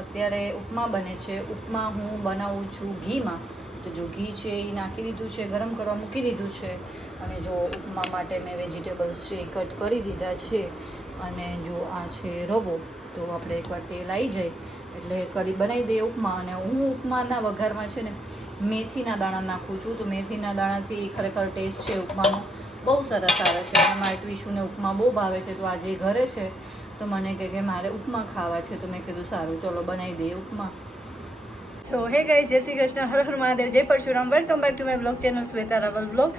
અત્યારે ઉપમા બને છે. ઉપમા હું બનાવું છું ઘીમાં. તો જો ઘી છે એ નાખી દીધું છે, ગરમ કરવા મૂકી દીધું છે. અને જો ઉપમા માટે મેં વેજીટેબલ્સ છે એ કટ કરી દીધા છે. અને જો આ છે રવો. તો આપણે એકવાર તેલ આવી જાય એટલે કરી બનાવી દઈએ ઉપમા. અને હું ઉપમાના વઘારમાં છે ને મેથીના દાણા નાખું છું. તો મેથીના દાણાથી ખરેખર ટેસ્ટ છે ઉપમાનો બહુ સરસ આવે છે. અને મારી ટ્વીશુને ઉપમા બહુ ભાવે છે. તો આજે ઘરે છે તો મને કહે કે મારે ઉપમા ખાવા છે. તો મેં કીધું સારું ચલો બનાવી દઈએ ઉપમા. સો હે ગાઈઝ, જય શ્રી કૃષ્ણ, હર હર મહાદેવ, જય Parshuram. Welcome back to my blog channel Shweta Rawal blog.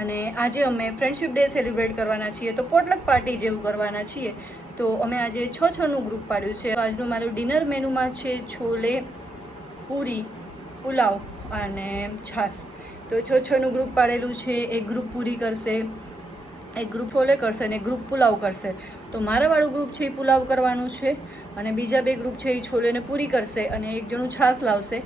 અને આજે અમે ફ્રેન્ડશિપ ડે સેલિબ્રેટ કરવાના છીએ. તો પોટલક પાર્ટી જેવું કરવાના છીએ. તો અમે આજે 6-6નું ગ્રુપ પાડ્યું છે. આજનું મારું ડિનર મેનુમાં છે છોલે, પૂરી, પુલાવ અને છાશ. તો 6-6નું ગ્રુપ પાડેલું છે. એક ગ્રુપ પૂરી કરશે, એક ગ્રુપ છોલે કરશે અને એક ગ્રુપ પુલાવ કરશે. તો મારાવાળું ગ્રુપ છે એ પુલાવ કરવાનું છે અને બીજા 2 ગ્રુપ છે એ છોલે ને પૂરી કરશે અને એક જણું છાશ લાવશે.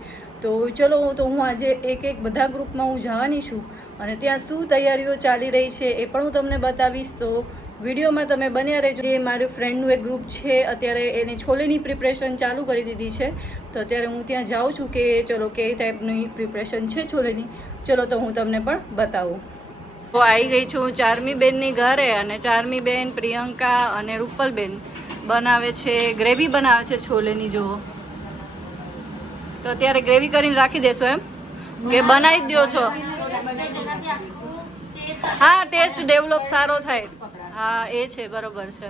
તો ચલો, તો હું આજે એક બધા ગ્રુપમાં હું જવાની છું અને ત્યાં શું તૈયારીઓ ચાલી રહી છે એ પણ હું તમને બતાવીશ. તો વિડીયોમાં તમે બન્યા રહેજો. જે મારી ફ્રેન્ડનું એક ગ્રુપ છે અત્યારે એને છોલેની પ્રિપરેશન ચાલુ કરી દીધી છે. તો અત્યારે હું ત્યાં જાઉં છું કે ચલો કઈ ટાઈપની પ્રિપરેશન છે છોલેની. ચલો તો હું તમને પણ બતાવું. તો આવી ગઈ છું ચારમી બેનની ઘરે અને ચારમી બેન, પ્રિયંકા અને રૂપલબેન બનાવે છે ગ્રેવી બનાવે છે છોલેની. જુઓ તો અત્યારે ગ્રેવી કરીને રાખી દેશો એમ કે બનાવી જ દો છો? હા, ટેસ્ટ ડેવલપ સારો થાય. હા એ છે, બરોબર છે.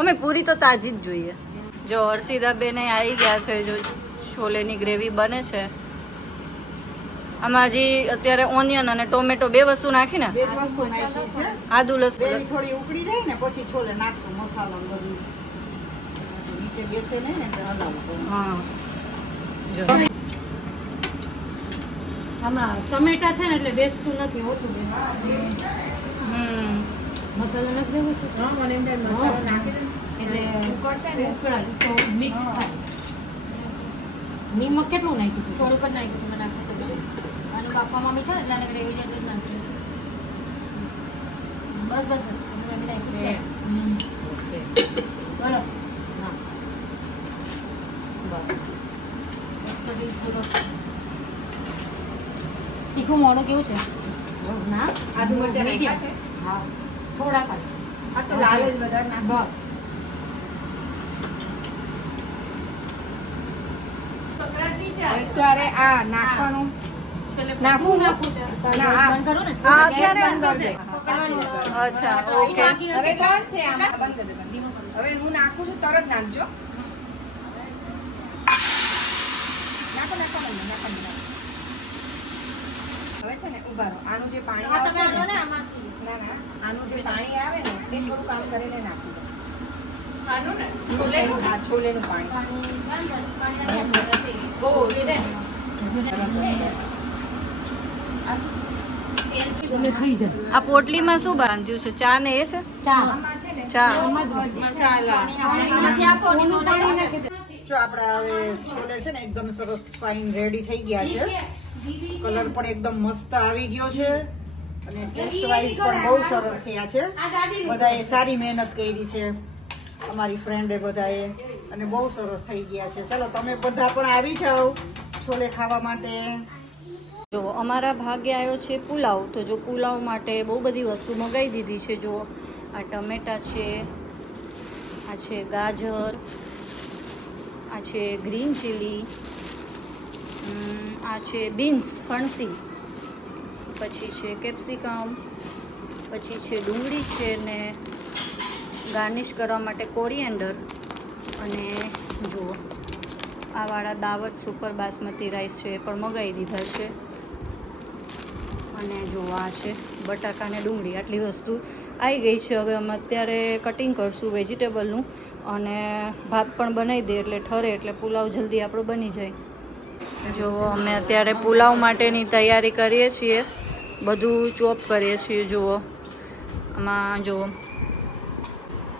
અમે પૂરી તો તાજી જ જોઈએ. જો હર્ષિદા બેન આવી ગયા છે. જો છોલેની ગ્રેવી બને છે. આમાં હજી અત્યારે ઓનિયન અને ટોમેટો 2 વસ્તુ નાખી ને, આદુ લસણ થોડી ઉકળી જાય ને પછી છોલે નાખશું મસાલો બધું નીચે બેસે નહીં ને એટલે હલાવું. હા જો આમાં ટમેટા છે ને એટલે બેસતું નથી, ઓછું બેસે. મસાલો નથી દેવો છે? હા, મને એમ થાય મસાલો નાખી દે એટલે ઉકળશે ને, ઉકળાય તો મિક્સ થાય. નિમક કેટલું નાખ્યું? થોડુંક જ નાખ્યું હતું. નાખી અને બાપામાં મીઠા ને એટલે ગ્રેવી જેટલું જ નાખ્યું. બસ બસ બસ નાખ્યું છે. બોલો તીખું મોડું કેવું છે? ના, આદુ મરચાં નાખ્યા છે? હા, થોડા ખાલી. આ તો લાલ જ વધારે નાખ. બસ અત્યારે આ નાખવાનું નાખું ના, બંધ કરું ને? હા, અત્યારે બંધ કરી દે. અચ્છા, ઓકે. હવે કોણ છે આમાં? બંધ કરી દે. હવે હું નાખું છું તરત નાખજો. નાખો નાખો નાખો. હવે છે ને ઉભા રહો. આનું જે પાણી આ આવશે તમે ને, ને આમાંથી ના ના, આનું જે પાણી આવે ને એ થોડું કામ કરીને નાખી દો. આનું ને હા, છોલેનું પાણી. પાણી બહુ ઓછી દે. તમે ખાઈ જાઓ. આ પોટલીમાં શું બાંધ્યું છે? ચા ને એ છે? ચા આમાં છે ને ચા. મસાલા. નથી આપો ને તો જો આપણા હવે છોલે છે ને એકદમ સરસ ફાઇન રેડી થઈ ગયા છે. કલર પણ એકદમ મસ્ત આવી ગયો છે અને ટેસ્ટ વાઇઝ પણ બહુ સરસ થયા છે. બધાએ સારી મહેનત કરી છે અમારી ફ્રેન્ડે બધાએ અને બહુ સરસ થઈ ગયા છે. ચલો તમે બધા પણ આવી જાઓ છોલે ખાવા માટે. જો અમારા ભાગે આવ્યો છે પુલાવ. તો જો પુલાવ માટે બહુ બધી વસ્તુ મંગાવી દીધી છે. જો આ ટમેટા છે, આ છે ગાજર, આ છે ગ્રીન ચીલી, આ છે બીન્સ ફણસી, પછી છે કેપ્સિકમ, પછી છે ડુંગળી છે ને ગાર્નિશ કરવા માટે કોરિએન્ડર. અને જુઓ આવાળા દાવત સુપર બાસમતી રાઈસ છે એ પણ મંગાવી દીધા છે. અને જો આ છે બટાકા ને ડુંગળી. આટલી વસ્તુ આવી ગઈ છે. હવે અમે અત્યારે કટિંગ કરશું વેજીટેબલનું અને ભાત પણ બનાવી દે એટલે ઠરે એટલે પુલાવ જલ્દી આપણો બની જાય. જો અમે અત્યારે પુલાવ માટેની તૈયારી કરીએ છીએ. બધું ચોપ કરીએ છીએ. જુઓ આમાં જુઓ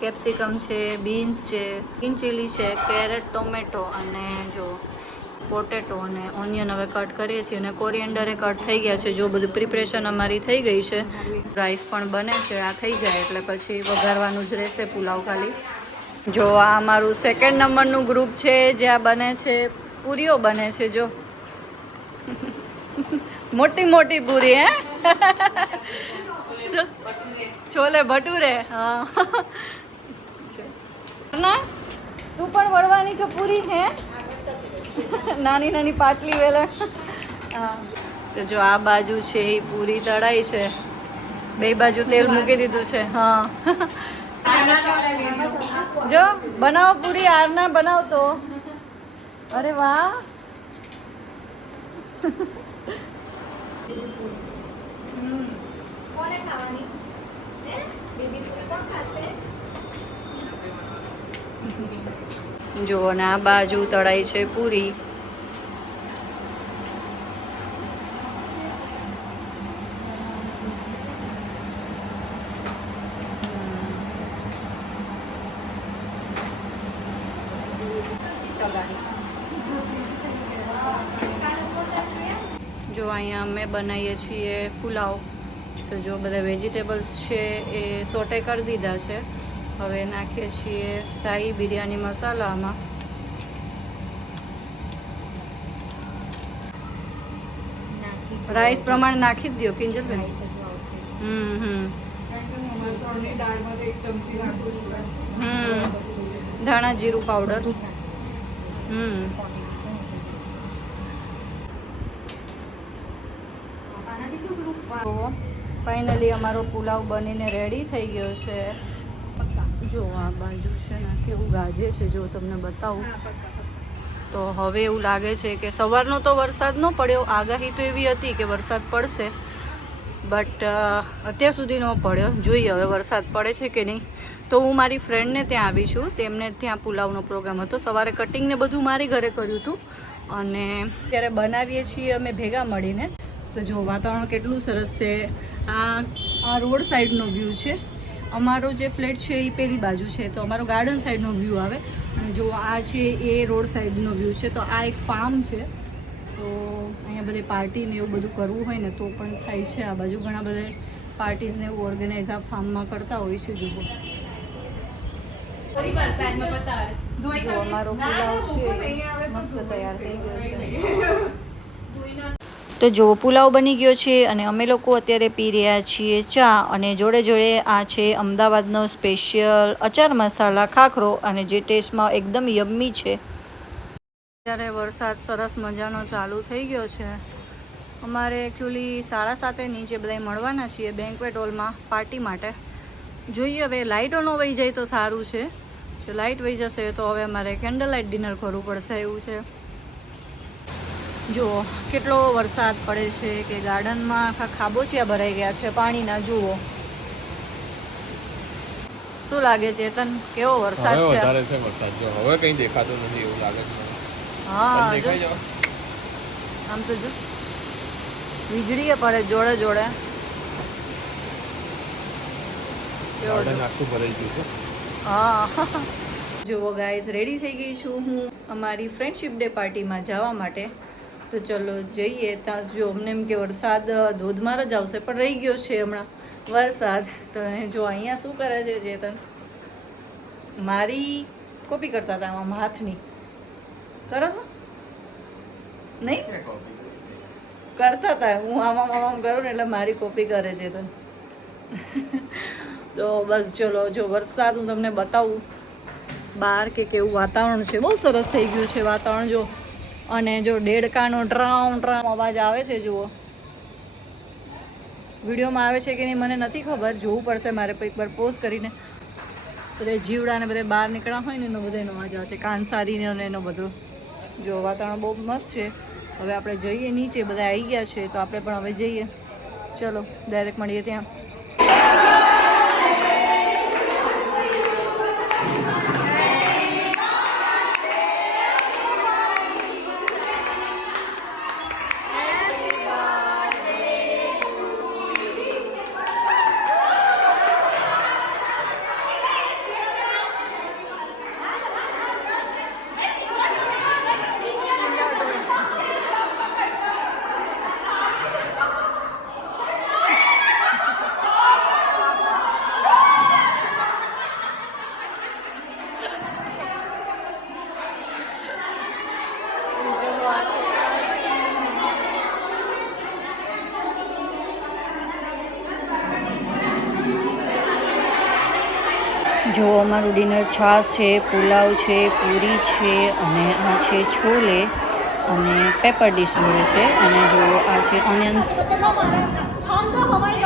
કેપ્સિકમ છે, બીન્સ છે, ગ્રીન ચીલી છે, કેરેટ, ટોમેટો અને જો પોટેટો અને ઓનિયન હવે કટ કરીએ છીએ અને કોરિએન્ડરે કટ થઈ ગયા છે. જો બધું પ્રિપરેશન અમારી થઈ ગઈ છે. રાઈસ પણ બને છે. આ થઈ જાય એટલે પછી વઘારવાનું જ રહેશે પુલાવ ખાલી. જો આ અમારું સેકન્ડ નંબરનું ગ્રુપ છે જ્યાં બને છે પૂરીઓ બને છે. જો મોટી મોટી પૂરી હે છોલે ભટુરે. હા ના તું પણ વળવાની છો પૂરી હે નાની નાની પાટલી વેલણ. હા તો જો આ બાજુ છે એ પૂરી તળાઈ છે. બે બાજુ તેલ મૂકી દીધું છે. હા જો બનાવો પૂરી. આરના બનાવતો. અરે વાહ. જો ને આ બાજુ તળાઈ છે પૂરી. જો અહીંયા અમે બનાવીએ છીએ પુલાવ. તો જો બધા વેજીટેબલ્સ છે એ સોટે કરી દીધા છે. હવે નાખીએ છીએ શાહી બિરયાની મસાલામાં. રાઈસ પ્રમાણે નાખી જ દો કિંજલબેન. ધાણા જીરું પાવડર. ફાઇનલી અમારો પુલાવ બનીને રેડી થઈ ગયો છે. જો આ બાજુ છે ને કેવું ગાજે છે. જો તમને બતાવું તો હવે એવું લાગે છે કે સવારનો તો વરસાદ ન પડ્યો. આગાહી તો એવી હતી કે વરસાદ પડશે બટ અત્યાર સુધી ન પડ્યો. જોઈએ હવે વરસાદ પડે છે કે નહીં. તો હું મારી ફ્રેન્ડને ત્યાં આવી છું. તેમને ત્યાં પુલાવનો પ્રોગ્રામ હતો. સવારે કટિંગને બધું મારી ઘરે કર્યું હતું અને ત્યારે બનાવીએ છીએ અમે ભેગા મળીને. તો જો વાતાવરણ કેટલું સરસ છે. આ રોડ સાઈડનો વ્યૂ છે. અમારો જે ફ્લેટ છે એ પેલી બાજુ છે તો અમારો ગાર્ડન સાઈડનો વ્યૂ આવે. અને જો આ છે એ રોડ સાઈડનો વ્યૂ છે. તો આ એક ફાર્મ છે. તો અહીંયા બધે પાર્ટીને એવું બધું કરવું હોય ને તો પણ થાય છે. આ બાજુ ઘણા બધા પાર્ટીઝને એવું ઓર્ગેનાઇઝ આ ફાર્મમાં કરતા હોય છે. જુઓ જો અમારો પુલાવ છે મસ્ત તૈયાર થઈ ગયો છે. તો જો પુલાવ બની ગયો છે અને અમે લોકો અત્યારે પી રહ્યા છીએ ચા. અને જોડે જોડે આ છે અમદાવાદનો સ્પેશિયલ અચાર મસાલા ખાખરો અને જે ટેસ્ટમાં એકદમ યમ્મી છે. અત્યારે વરસાદ સરસ મજાનો ચાલુ થઈ ગયો છે. અમારે એકચ્યુઅલી 7:30 નીચે બધા મળવાના છીએ બેન્ક્વેટ હોલમાં પાર્ટી માટે. જોઈએ હવે લાઇટો ન વહી જાય તો સારું છે. જો લાઇટ વહી જશે તો હવે અમારે કેન્ડલ લાઇટ ડિનર કરવું પડશે એવું છે. જુઓ કેટલો વરસાદ પડે છે કે ગાર્ડનમાં આખા ખાબોચિયા ભરાઈ ગયા છે પાણીના. જુઓ શું લાગે ચેતન કેવો વરસાદ છે? વધારે છે વરસાદ. જો હવે કંઈ દેખાતું નથી એવું લાગે છે. હા દેખાઈ જાવ આમ તો જો વીજળીએ પડે જોડે જોડે. ગાર્ડન આખું ભરાઈ ગયું છે. હા જુઓ ગાઈઝ રેડી થઈ ગઈ છું હું અમારી ફ્રેન્ડશિપ ડે પાર્ટીમાં જવા માટે. તો ચલો જઈએ. ત્યાં જો અમને એમ કે વરસાદ ધોધમાર જ આવશે પણ રહી ગયો છે હમણાં વરસાદ. તો જો અહીંયા શું કરે છે ચેતન? મારી કોપી કરતા હતા આમાં હાથની. કરો નહીં કરતા હતા. હું આમાં આમ કરું ને એટલે મારી કોપી કરે ચેતન. તો બસ ચલો જો વરસાદ હું તમને બતાવું બહાર કે કેવું વાતાવરણ છે. બહુ સરસ થઈ ગયું છે વાતાવરણ. જો અને જો દેડકાનો ડ્રામ ડ્રામ અવાજ આવે છે. જુઓ વિડીયોમાં આવે છે કે નહીં મને નથી ખબર. જોવું પડશે મારે એકવાર પોઝ કરીને. બધા જીવડાને બધે બહાર નીકળ્યા હોય ને એનો બધો એનો અવાજ આવે છે. કાનસારીને અને એનો બધો. જો વાતાવરણ બહુ મસ્ત છે. હવે આપણે જઈએ નીચે. બધા આવી ગયા છે તો આપણે પણ હવે જઈએ. ચલો ડાયરેક્ટ મળીએ ત્યાં. જો અમારું ડિનર છાશ છે, પુલાવ છે, પૂરી છે અને આ છે છોલે અને પેપર ડીશ જોડે છે અને જો આ છે ઓનિયન્સ. हम तो हमारे